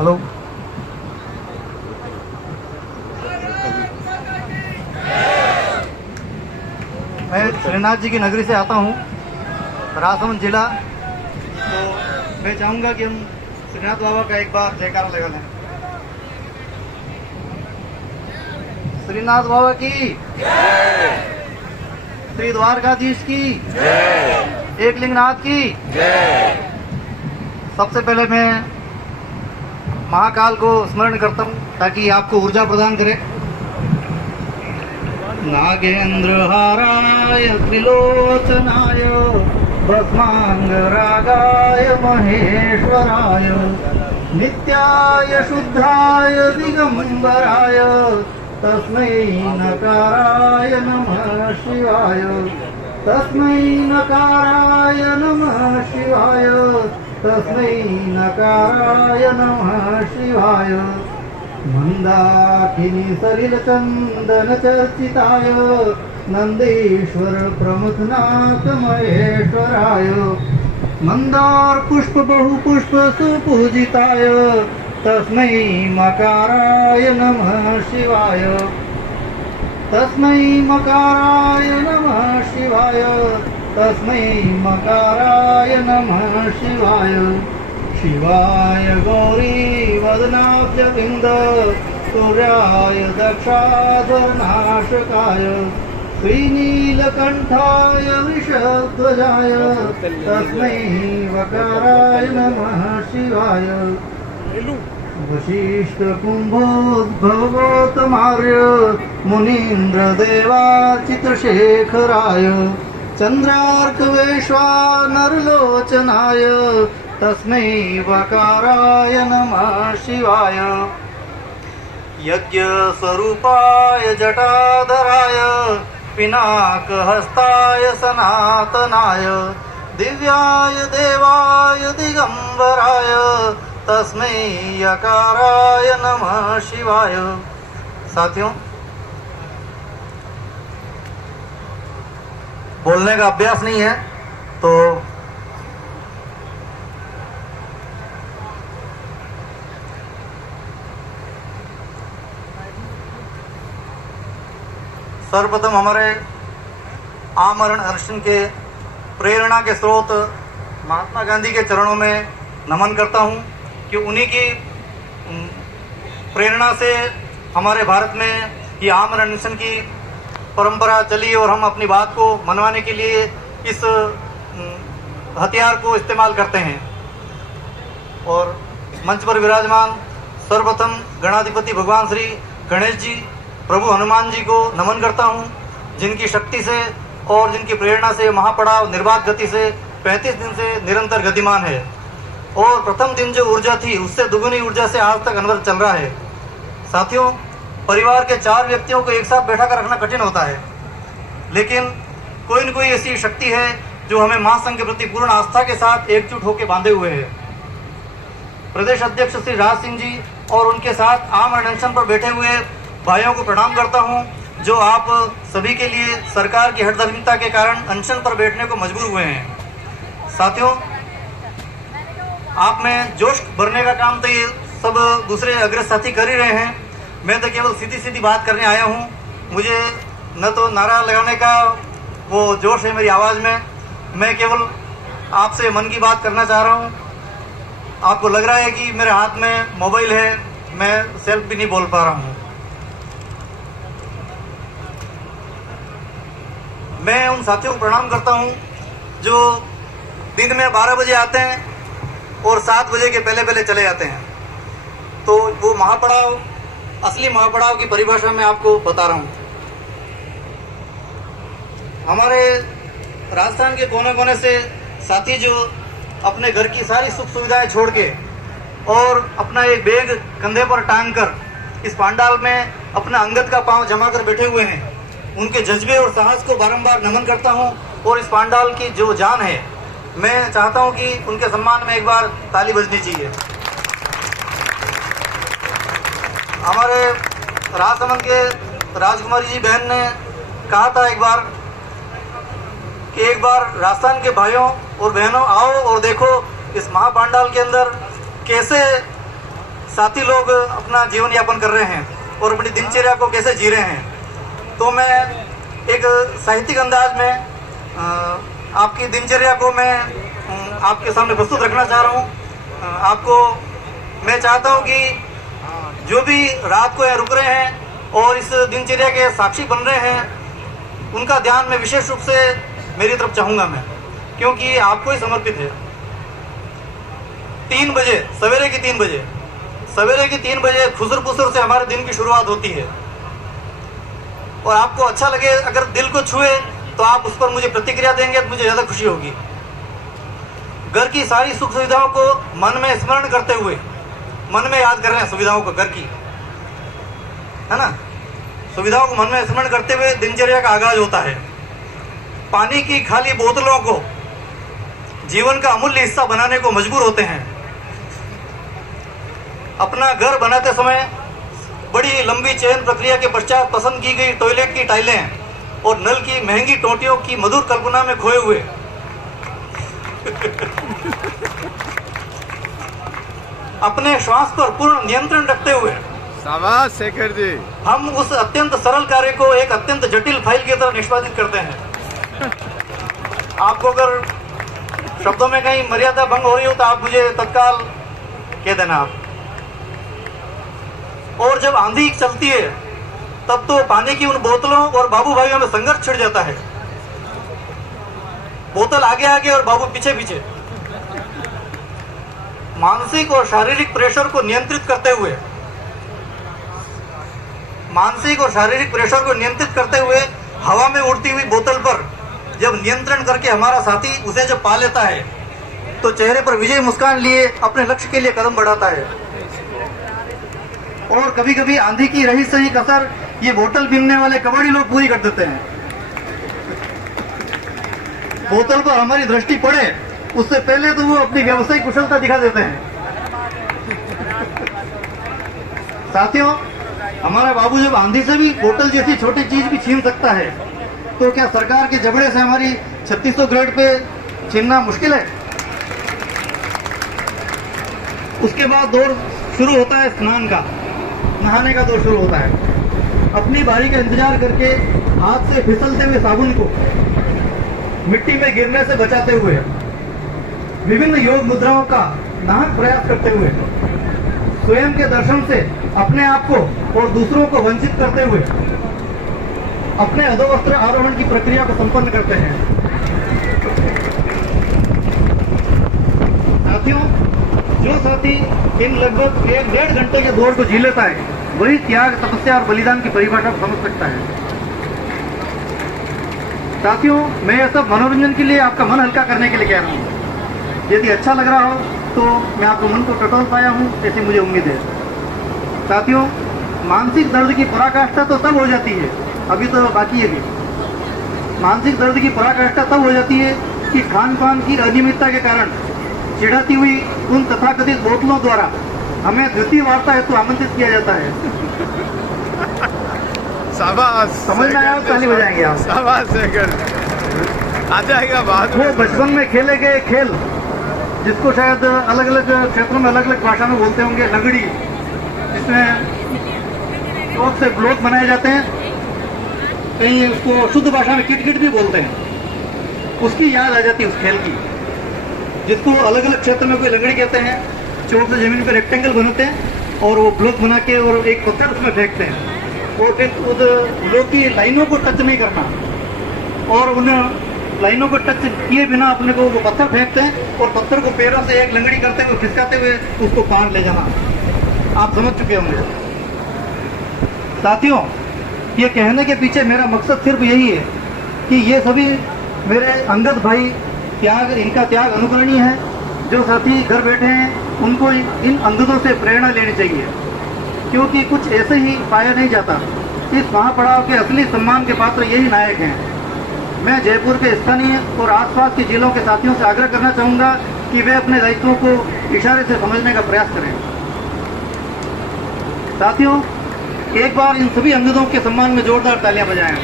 Hello. मैं श्रीनाथ जी की नगरी से आता हूँ, राजसमंद जिला। तो मैं चाहूँगा कि हम श्रीनाथ बाबा का एक बार जयकारा लगा लें। श्रीनाथ बाबा की जय, श्री द्वारकाधीश की जय, एकलिंगनाथ की जय। सबसे पहले मैं महाकाल को स्मरण करता हूँ ताकि आपको ऊर्जा प्रदान करे। नागेंद्रहाराय त्रिलोचनाय भस्मांगरागाय महेश्वराय नित्याय शुद्धाय दिगंबराय तस्मै नकाराय नमः शिवाय, तस्मै नकाराय नमः शिवाय, तस्मै नकाराय नमः शिवाय। मंदाकिनी सलिल चंदन चर्चिताय नंदेश्वर प्रमुखनाथ महेश्वराय, मंदार पुष्प बहु पुष्प सुपूजिताय तस्मै मकाराय नमः शिवाय, तस्मै मकाराय नमः शिवाय, तस्मै मकाराय नमः शिवाय। शिवाय गौरी वदनाब्जविंद सूर्याय दक्षाधरनाशकाय श्रीनीलकंठाय वृषध्वजाय तस्मै वकाराय नमः शिवाय। वशिष्ठ कुंभोद्भवगौतमार्य मुनीन्द्र देवाचित्रशेखराय चंद्रार्कवैश्वानरलोचनाय तस्मै वकाराय नमः शिवाय। यज्ञ स्वरूपाय जटाधराय पिनाकहस्ताय सनातनाय दिव्याय देवाय दिगंबराय तस्मै यकाराय नमः शिवाय। साथियों, बोलने का अभ्यास नहीं है तो सर्वप्रथम हमारे आमरण अनशन के प्रेरणा के स्रोत महात्मा गांधी के चरणों में नमन करता हूं कि उन्हीं की प्रेरणा से हमारे भारत में ये आमरण अनशन की परंपरा चली और हम अपनी बात को मनवाने के लिए इस हथियार को इस्तेमाल करते हैं। और मंच पर विराजमान सर्वप्रथम गणाधिपति भगवान श्री गणेश जी, प्रभु हनुमान जी को नमन करता हूं, जिनकी शक्ति से और जिनकी प्रेरणा से महापड़ाव निर्बाध गति से 35 दिन से निरंतर गतिमान है। और प्रथम दिन जो ऊर्जा थी उससे दुगुनी ऊर्जा से आज तक अनवरत चल रहा है। साथियों, परिवार के 4 व्यक्तियों को एक साथ बैठा कर रखना कठिन होता है, लेकिन कोई न कोई ऐसी शक्ति है जो हमें महासंघ के प्रति पूर्ण आस्था के साथ एकजुट होकर बांधे हुए है। प्रदेश अध्यक्ष श्री राज सिंह जी और उनके साथ आमरण अनशन पर बैठे हुए भाइयों को प्रणाम करता हूं, जो आप सभी के लिए सरकार की हठधर्मिता के कारण अनशन पर बैठने को मजबूर हुए हैं। साथियों, आप में जोश भरने का काम तो ये सब दूसरे अग्रज साथी कर ही रहे हैं। मैं तो केवल सीधी सीधी बात करने आया हूं। मुझे न तो नारा लगाने का वो जोश है मेरी आवाज़ में, मैं केवल आपसे मन की बात करना चाह रहा हूं। आपको लग रहा है कि मेरे हाथ में मोबाइल है, मैं सेल्फ भी नहीं बोल पा रहा हूं। मैं उन साथियों को प्रणाम करता हूं जो दिन में 12 बजे आते हैं और 7 बजे के पहले पहले चले जाते हैं। तो वो महापड़ाव, असली महापड़ाव की परिभाषा में आपको बता रहा हूं। हमारे राजस्थान के कोने कोने से साथी जो अपने घर की सारी सुख सुविधाएं छोड़ के और अपना एक बैग कंधे पर टांग कर इस पंडाल में अपना अंगत का पांव जमा कर बैठे हुए हैं, उनके जज्बे और साहस को बारंबार नमन करता हूं। और इस पंडाल की जो जान है, मैं चाहता हूं कि उनके सम्मान में एक बार ताली बजनी चाहिए। हमारे राजसमंद के राजकुमारी जी बहन ने कहा था एक बार कि एक बार राजस्थान के भाइयों और बहनों आओ और देखो इस महापंडाल के अंदर कैसे साथी लोग अपना जीवन यापन कर रहे हैं और अपनी दिनचर्या को कैसे जी रहे हैं, तो मैं एक साहित्यिक अंदाज में आपकी दिनचर्या को मैं आपके सामने प्रस्तुत रखना चाह रहा हूँ। आपको मैं चाहता हूँ कि जो भी रात को यहाँ रुक रहे हैं और इस दिनचर्या के साक्षी बन रहे हैं, उनका ध्यान मैं विशेष रूप से मेरी तरफ चाहूँगा मैं, क्योंकि आपको ही समर्पित है। 3 बजे सवेरे की 3 बजे खुसर पुसर से हमारे दिन की शुरुआत होती है, और आपको अच्छा लगे, अगर दिल को छुए तो आप उस पर मुझे प्रतिक्रिया देंगे तो मुझे ज़्यादा खुशी होगी। घर की सारी सुख सुविधाओं को मन में स्मरण करते हुए, मन में याद कर रहे हैं सुविधाओं को, घर की, है ना, सुविधाओं को मन में स्मरण करते हुए दिनचर्या का आगाज होता है। पानी की खाली बोतलों को जीवन का अमूल्य हिस्सा बनाने को मजबूर होते हैं। अपना घर बनाते समय बड़ी लंबी चयन प्रक्रिया के पश्चात पसंद की गई टॉयलेट की टाइलें और नल की महंगी टोंटियों की मधुर कल्पना में खोए हुए अपने श्वास पर पूर्ण नियंत्रण रखते हुए शाबाश शेखर जी, हम उस अत्यंत सरल कार्य को एक अत्यंत जटिल फाइल की तरह निष्पादित करते हैं। आपको अगर शब्दों में कहीं मर्यादा भंग हो रही हो तो आप मुझे तत्काल कह देना आप। और जब आंधी चलती है तब तो पानी की उन बोतलों और बाबू भाइयों में संघर्ष छिड़ जाता है। बोतल आगे आगे और बाबू पीछे पीछे। मानसिक और शारीरिक प्रेशर को नियंत्रित करते हुए हवा में उड़ती हुई बोतल पर जब नियंत्रण करके हमारा साथी उसे जब पा लेता है तो चेहरे पर विजय मुस्कान लिए अपने लक्ष्य के लिए कदम बढ़ाता है। और कभी कभी आंधी की रही सही कसर ये बोतल बीनने वाले कबाड़ी लोग पूरी कर देते हैं। बोतल पर हमारी दृष्टि पड़े उससे पहले तो वो अपनी व्यवसायिक कुशलता दिखा देते हैं। साथियों, हमारा बाबू जब आंधी से भी बोतल जैसी छोटी चीज भी छीन सकता है तो क्या सरकार के जबड़े से हमारी 3600 ग्रेड पे छीनना मुश्किल है? उसके बाद दौर शुरू होता है स्नान का, नहाने का दौर शुरू होता है। अपनी बारी का इंतजार करके हाथ से फिसलते हुए साबुन को मिट्टी में गिरने से बचाते हुए, विभिन्न योग मुद्राओं का नाहक प्रयास करते हुए, स्वयं के दर्शन से अपने आप को और दूसरों को वंचित करते हुए अपने अधोवस्त्र आरोहण की प्रक्रिया को संपन्न करते हैं। साथियों, जो साथी इन लगभग 1-1.5 घंटे के दौड़ को जी लेता है वही त्याग, तपस्या और बलिदान की परिभाषा को समझ सकता है। साथियों, मैं यह सब मनोरंजन के लिए, आपका मन हल्का करने के लिए कह रहा हूँ। यदि अच्छा लग रहा हो तो मैं आपको मन को टटोल पाया हूँ, ऐसी मुझे उम्मीद है। साथियों, मानसिक दर्द की पराकाष्ठा तो तब हो जाती है, अभी तो बाकी है भी। मानसिक दर्द की पराकाष्ठा तब हो जाती है कि खान पान की अनियमितता के कारण चिढ़ाती हुई उन तथाकथित बोतलों द्वारा हमें द्वितीय वार्ता हेतु आमंत्रित किया जाता है। शाबाश, समझ में आया? ताली बजाएंगे आप। शाबाश शेखर, आ जाएगा बाद में। वो बचपन में खेले गए खेल, जिसको शायद अलग अलग क्षेत्रों में अलग अलग भाषा में बोलते होंगे, लंगड़ी, जिसमें चौक से ब्लॉक बनाए जाते हैं, कहीं उसको शुद्ध भाषा में किट भी बोलते हैं। उसकी याद आ जाती है उस खेल की, जिसको अलग अलग क्षेत्र में कोई लंगड़ी कहते हैं। चौक से जमीन पर रेक्टेंगल बनाते हैं और वो ब्लॉक बना के और एक पत्थर उसमें फेंकते हैं और फिर उस ब्लॉक की लाइनों को टच नहीं करना और उन लाइनों को टच किए बिना अपने को वो पत्थर फेंकते हैं और पत्थर को पैरों से एक लंगड़ी करते हुए खिसकाते हुए उसको पार ले जाना। आप समझ चुके होंगे। साथियों, ये कहने के पीछे मेरा मकसद सिर्फ यही है कि ये सभी मेरे अंगद भाई त्याग, इनका त्याग अनुकरणीय है। जो साथी घर बैठे हैं उनको इन अंगदों से प्रेरणा लेनी चाहिए, क्योंकि कुछ ऐसे ही पाया नहीं जाता। इस महापड़ाव के असली सम्मान के पात्र यही नायक हैं। मैं जयपुर के स्थानीय और आसपास के जिलों के साथियों से आग्रह करना चाहूँगा कि वे अपने दायित्वों को इशारे से समझने का प्रयास करें। साथियों, एक बार इन सभी अंगदों के सम्मान में जोरदार तालियां बजाएं।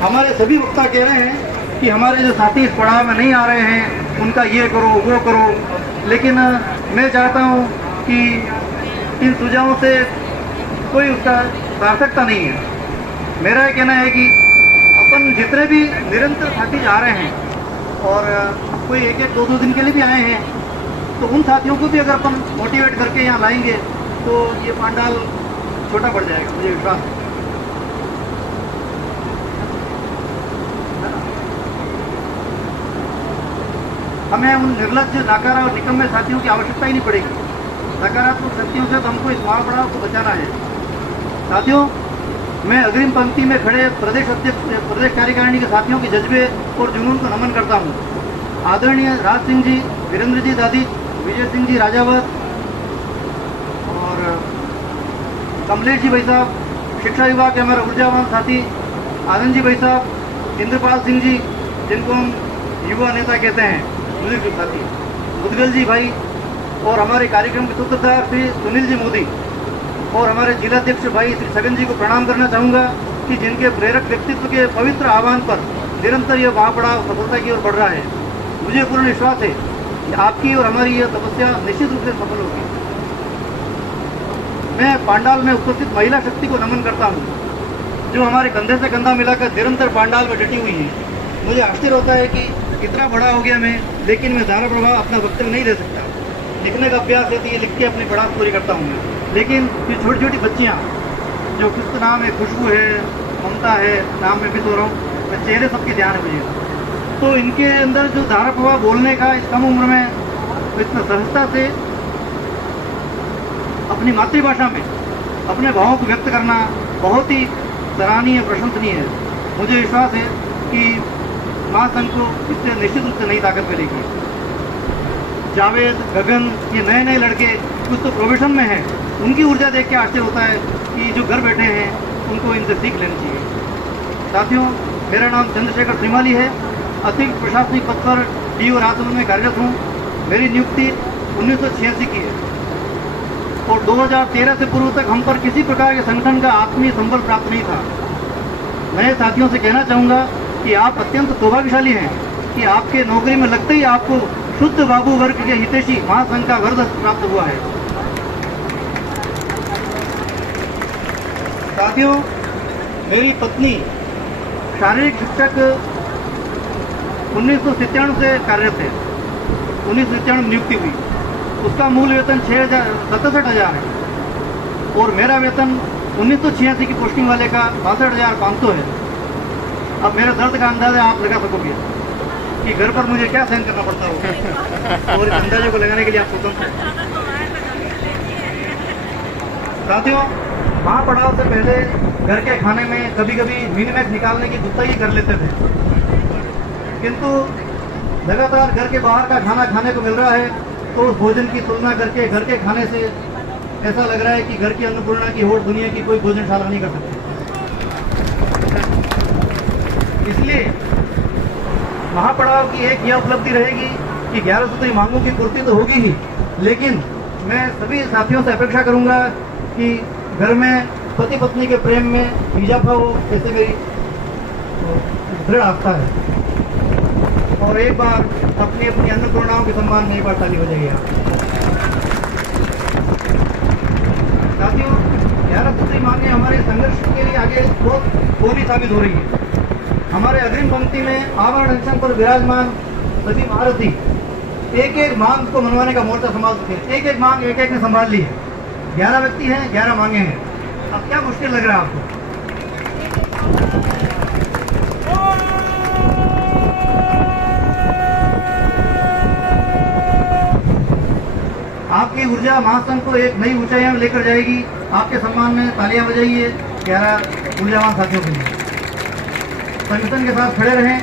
हमारे सभी वक्ता कह रहे हैं कि हमारे जो साथी इस पड़ाव में नहीं आ रहे हैं उनका ये करो वो करो, लेकिन मैं चाहता हूँ कि इन सुझावों से कोई उसका सार्थकता नहीं है। मेरा ये कहना है कि अपन जितने भी निरंतर साथी जा रहे हैं और कोई एक एक दो दिन के लिए भी आए हैं, तो उन साथियों को भी अगर अपन मोटिवेट करके यहाँ लाएंगे तो ये पांडाल छोटा पड़ जाएगा, मुझे विश्वास है। हमें उन निर्लज्ज, नाकारा और निकम्मे साथियों की आवश्यकता ही नहीं पड़ेगी। नकारात्मक शक्तियों से तो हमको इस महापड़ाव को बचाना है। साथियों, मैं अग्रिम पंक्ति में खड़े प्रदेश अध्यक्ष, प्रदेश कार्यकारिणी के साथियों के जज्बे और जुनून को नमन करता हूँ। आदरणीय राज सिंह जी, वीरेंद्र जी दादी, विजय सिंह जी राजावत और कमलेश जी भाई साहब, शिक्षा विभाग के हमारे ऊर्जावान साथी आनंद जी भाई साहब, इंद्रपाल सिंह जी जिनको हम युवा नेता कहते हैं, बुजुर्ग साथी मुदगल जी भाई, और हमारे कार्यक्रम के सूत्रधार श्री सुनील जी मोदी और हमारे जिलाध्यक्ष भाई श्री छगन जी को प्रणाम करना चाहूँगा कि जिनके प्रेरक व्यक्तित्व के पवित्र आह्वान पर निरंतर यह महापड़ाव सफलता की ओर बढ़ रहा है। मुझे पूर्ण विश्वास है कि आपकी और हमारी यह तपस्या निश्चित रूप से सफल होगी। मैं पांडाल में उपस्थित महिला शक्ति को नमन करता हूँ, जो हमारे कंधे से कंधा मिलाकर निरंतर पांडाल में डटी हुई है। मुझे आश्चर्य होता है कि कितना बड़ा हो गया मैं, लेकिन मैं धारा प्रवाह अपना वक्तव्य नहीं दे सकता। लिखने का अभ्यास है तो ये लिख के अपनी पढ़ाई पूरी करता हूँ मैं। लेकिन ये छोटी छोटी बच्चियाँ जो कुछ तो नाम है, खुशबू है, ममता है, नाम में भी तो रहा हूँ, मैं चेहरे सबके ध्यान है मुझे। तो इनके अंदर जो धारा प्रवाह बोलने का इस कम उम्र में तो इतना सहजता से अपनी मातृभाषा में अपने भावों को व्यक्त करना बहुत ही सराहनीय, प्रशंसनीय है। मुझे विश्वास है कि महासंघ को इससे निश्चित रूप से नई ताकत मिलेगी। जावेद, गगन, ये नए नए लड़के कुछ तो प्रोफेशन में हैं, उनकी ऊर्जा देख के आश्चर्य होता है कि जो घर बैठे हैं उनको इनसे सीख लेनी चाहिए। साथियों, मेरा नाम चंद्रशेखर श्रीमाली है। अतिरिक्त प्रशासनिक पद पर डीओ राजभवन में कार्यरत हूँ। मेरी नियुक्ति 1986 की है और 2013 से पूर्व तक हम पर किसी प्रकार के संगठन का आत्मीय संबल प्राप्त नहीं था। मैं साथियों से कहना चाहूँगा कि आप अत्यंत सौभाग्यशाली हैं कि आपके नौकरी में लगते ही आपको शुद्ध बाबू वर्ग के हितैषी महासंघ का वरद प्राप्त हुआ है। साथियों, मेरी पत्नी शारीरिक शिक्षक 1997 से कार्यरत है। 1997 में नियुक्ति हुई। उसका मूल वेतन 67,000 है और मेरा वेतन 1986 की पोस्टिंग वाले का 62,500 है। अब मेरे दर्द का अंदाजा आप लगा सकोगे कि घर पर मुझे क्या सहन करना पड़ता होगा और इस अंदाजे को लगाने के लिए आप स्वतंत्र हैं। साथियों, महापड़ाव से पहले घर के खाने में कभी कभी मिनिमैक्स निकालने की गुत्थाई कर लेते थे, किंतु लगातार घर के बाहर का खाना खाने को मिल रहा है तो उस भोजन की तुलना करके घर के खाने से ऐसा लग रहा है कि घर की अन्नपूर्णा की होड़ दुनिया की कोई भोजनशाला नहीं कर सकती। इसलिए महापड़ाव की एक यह उपलब्धि रहेगी कि 11 सूत्री मांगों की पूर्ति तो होगी ही, लेकिन मैं सभी साथियों से अपेक्षा करूंगा कि घर में पति पत्नी के प्रेम में इजाफा हो, ऐसे मेरी दृढ़ आस्था है। और एक बार अपनी अपनी अन्नपूर्णाओं के सम्मान में एक बार ताली हो जाएगी। साथियों, 11 सूत्री मांगे हमारे संघर्ष के लिए आगे बहुत बोली साबित हो रही है। हमारे अग्रिम पंक्ति में आमरण अनशन पर विराजमान सभी महारथी एक एक मांग को मनवाने का मोर्चा संभाल चुके हैं। एक एक मांग एक एक ने संभाल ली है। 11 व्यक्ति हैं, 11 मांगे हैं। अब क्या मुश्किल लग रहा है आपको? आपकी ऊर्जा महासंघ को एक नई ऊंचाइयों में लेकर जाएगी। आपके सम्मान में तालियां बजाइए 11 ऊर्जावान साथियों के लिए। संगठन के साथ खड़े रहें,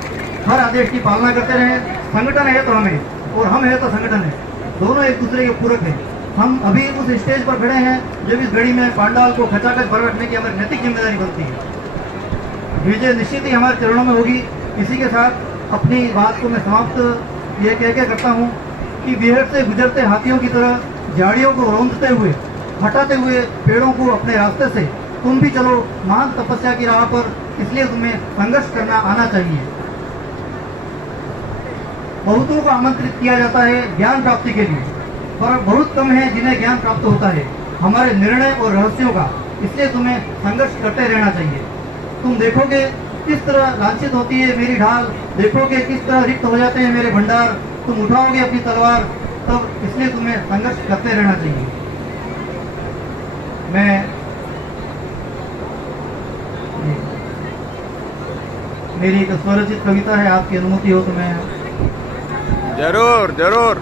हर आदेश की पालना करते रहें। संगठन है तो हमें और हम है तो संगठन है, दोनों एक दूसरे के पूरक हैं। हम अभी उस स्टेज पर खड़े हैं जब इस घड़ी में पांडाल को खचाखच भर रखने की हमारी नैतिक जिम्मेदारी बनती है। विजय निश्चित ही हमारे चरणों में होगी। इसी के साथ अपनी बात को मैं समाप्त ये कह के करता हूँ कि बिहार से गुजरते हाथियों की तरह झाड़ियों को रौंदते हुए, हटाते हुए पेड़ों को अपने रास्ते से तुम भी चलो महान तपस्या की राह पर। इसलिए तुम्हें संघर्ष करना आना चाहिए। बहुतों को आमंत्रित किया जाता है ज्ञान प्राप्ति के लिए, पर बहुत कम है जिन्हें ज्ञान प्राप्त होता है हमारे निर्णय और रहस्यों का। इसलिए तुम्हें संघर्ष करते रहना चाहिए। तुम देखोगे किस तरह लांछित होती है मेरी ढाल, देखोगे किस तरह रिक्त हो जाते हैं मेरे भंडार। तुम उठाओगे अपनी तलवार तब, इसलिए तुम्हें संघर्ष करते रहना चाहिए। मेरी एक स्वरचित कविता है, आपकी अनुमति हो तो मैं जरूर जरूर।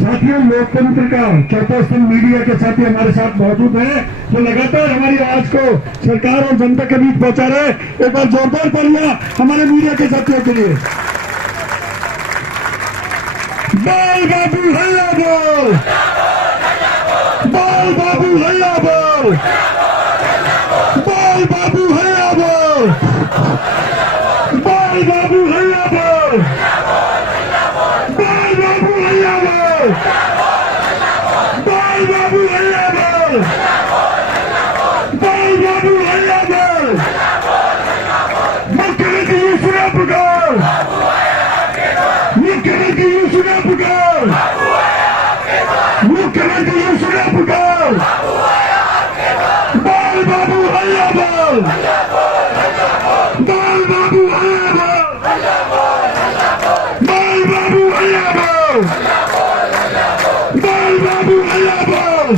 साथियों, लोकतंत्र का चौथा स्तंभ मीडिया के साथी हमारे साथ मौजूद हैं, जो लगातार हमारी आवाज को सरकार और जनता के बीच पहुंचा रहे। एक बार जोरदार तालियां हमारे मीडिया के साथियों के लिए। बाल बाबू हल्ला बोल, बाल बाबू हल्ला बोल, बाल बाबू हल्ला बोल, बाल बाबू हल्ला बोल, बाल बाबू हल्ला बोल, बाल बाबू हल्ला बोल, बाल बाबू हल्ला बोल। मुख्यमंत्री सुना पुकार, मुख्यमंत्री सुना पुकार, मुख्यमंत्री सुना पुकार। बाल बाबू हल्ला बोल, बाल बाबू हल्ला बोल, बाल बाबू हल्ला बोल, बाल बाबू हल्ला बोल,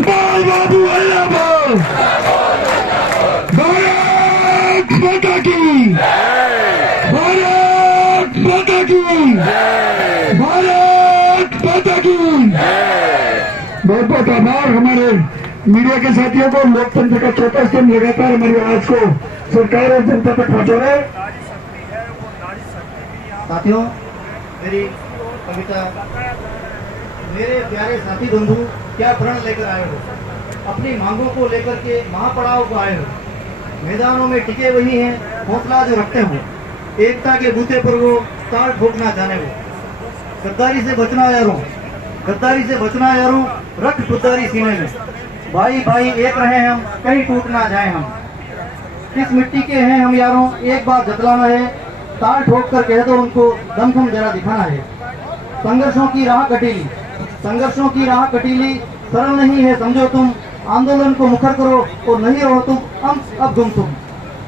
बाल बाबू हल्ला बोल। भारत माता की, भारत माता की, भारत माता की। बहुत बहुत आभार हमारे मीडिया के साथियों को। लोकतंत्र का चौथा स्तंभ लगातार हमारी आवाज को सरकार और जनता तक पहुंचा रहे। साथियों, मेरी कविता। मेरे प्यारे साथी बंधु, क्या प्रण लेकर आए हो? अपनी मांगों को लेकर के महापड़ाव को आए हो। मैदानों में टिके वही हैं, हौसला जो रखते हो। एकता के बूते पर वो ताल ठोकना जाने वो। गद्दारी से बचना यारों, गद्दारी से बचना यारों, रख खुददारी सीने में। भाई भाई एक रहे हम, कहीं टूट ना जाए हम। किस मिट्टी के हैं हम यारों, एक बार जतलाना है। ताल ठोक कर कह दो उनको, दमखम जरा दिखाना है। संघर्षों की राह कटीली, संघर्षों की राह कटीली, सरल नहीं है समझो तुम। आंदोलन को मुखर करो और नहीं रहो तुम अब तुम।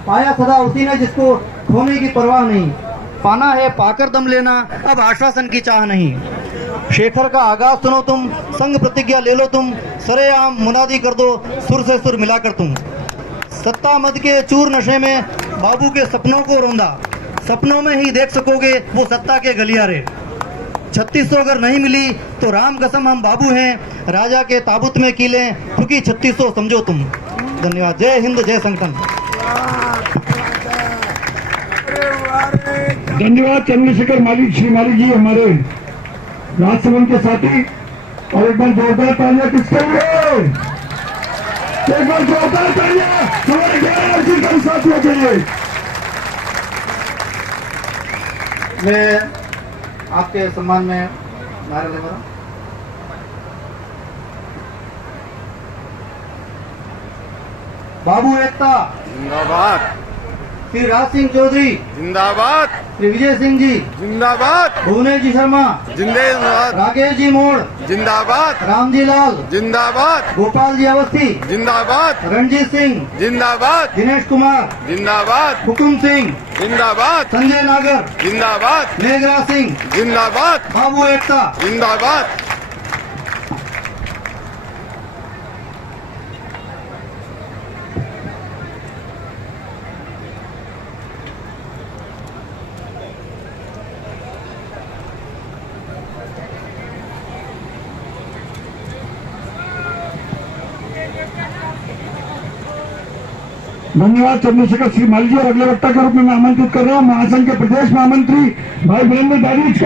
पाया सदा उसी ने जिसको खोने की परवाह नहीं। पाना है पाकर दम लेना, अब आश्वासन की चाह नहीं। शेखर का आगाज सुनो तुम, संग प्रतिज्ञा ले लो तुम। सरेआम मुनादी कर दो, सुर से सुर मिलाकर तुम। सत्ता मद के चूर नशे में बाबू के सपनों को रौंदा। सपनों में ही देख सकोगे वो सत्ता के गलियारे। 3600 अगर नहीं मिली तो राम कसम हम बाबू हैं। राजा के ताबूत में कीले, क्योंकि 3600 समझो तुम। धन्यवाद। जय हिंद, जय संगठन। धन्यवाद चंद्रशेखर मालिक, श्री मालिक जी हमारे राजसमंद के साथी। और एक बार जोरदार तालियां किसके लिए? एक बार जोरदार तालियां हमारे गैर साथियों के लिए। मैं आपके सम्मान में नारे ले रहा। बाबू एकता जिंदाबाद, श्री राज सिंह चौधरी जिंदाबाद, श्री विजय सिंह जी जिंदाबाद, भुवनेश जी शर्मा, जिंदाबाद, राकेश जी मोड़, जिंदाबाद, रामजी लाल, जिंदाबाद, गोपाल जी अवस्थी, जिंदाबाद, रणजीत सिंह, जिंदाबाद, दिनेश कुमार, जिंदाबाद, हुकुम सिंह, जिंदाबाद, संजय नागर, जिंदाबाद, मेघराज सिंह, जिंदाबाद, बाबू एकता। जिंदाबाद। धन्यवाद चंद्रशेखर श्री मालिक जी। और अगले वक्ता के रूप में मैं आमंत्रित कर रहा हूँ महासंघ के प्रदेश महामंत्री भाई वीरेंद्र दानीच।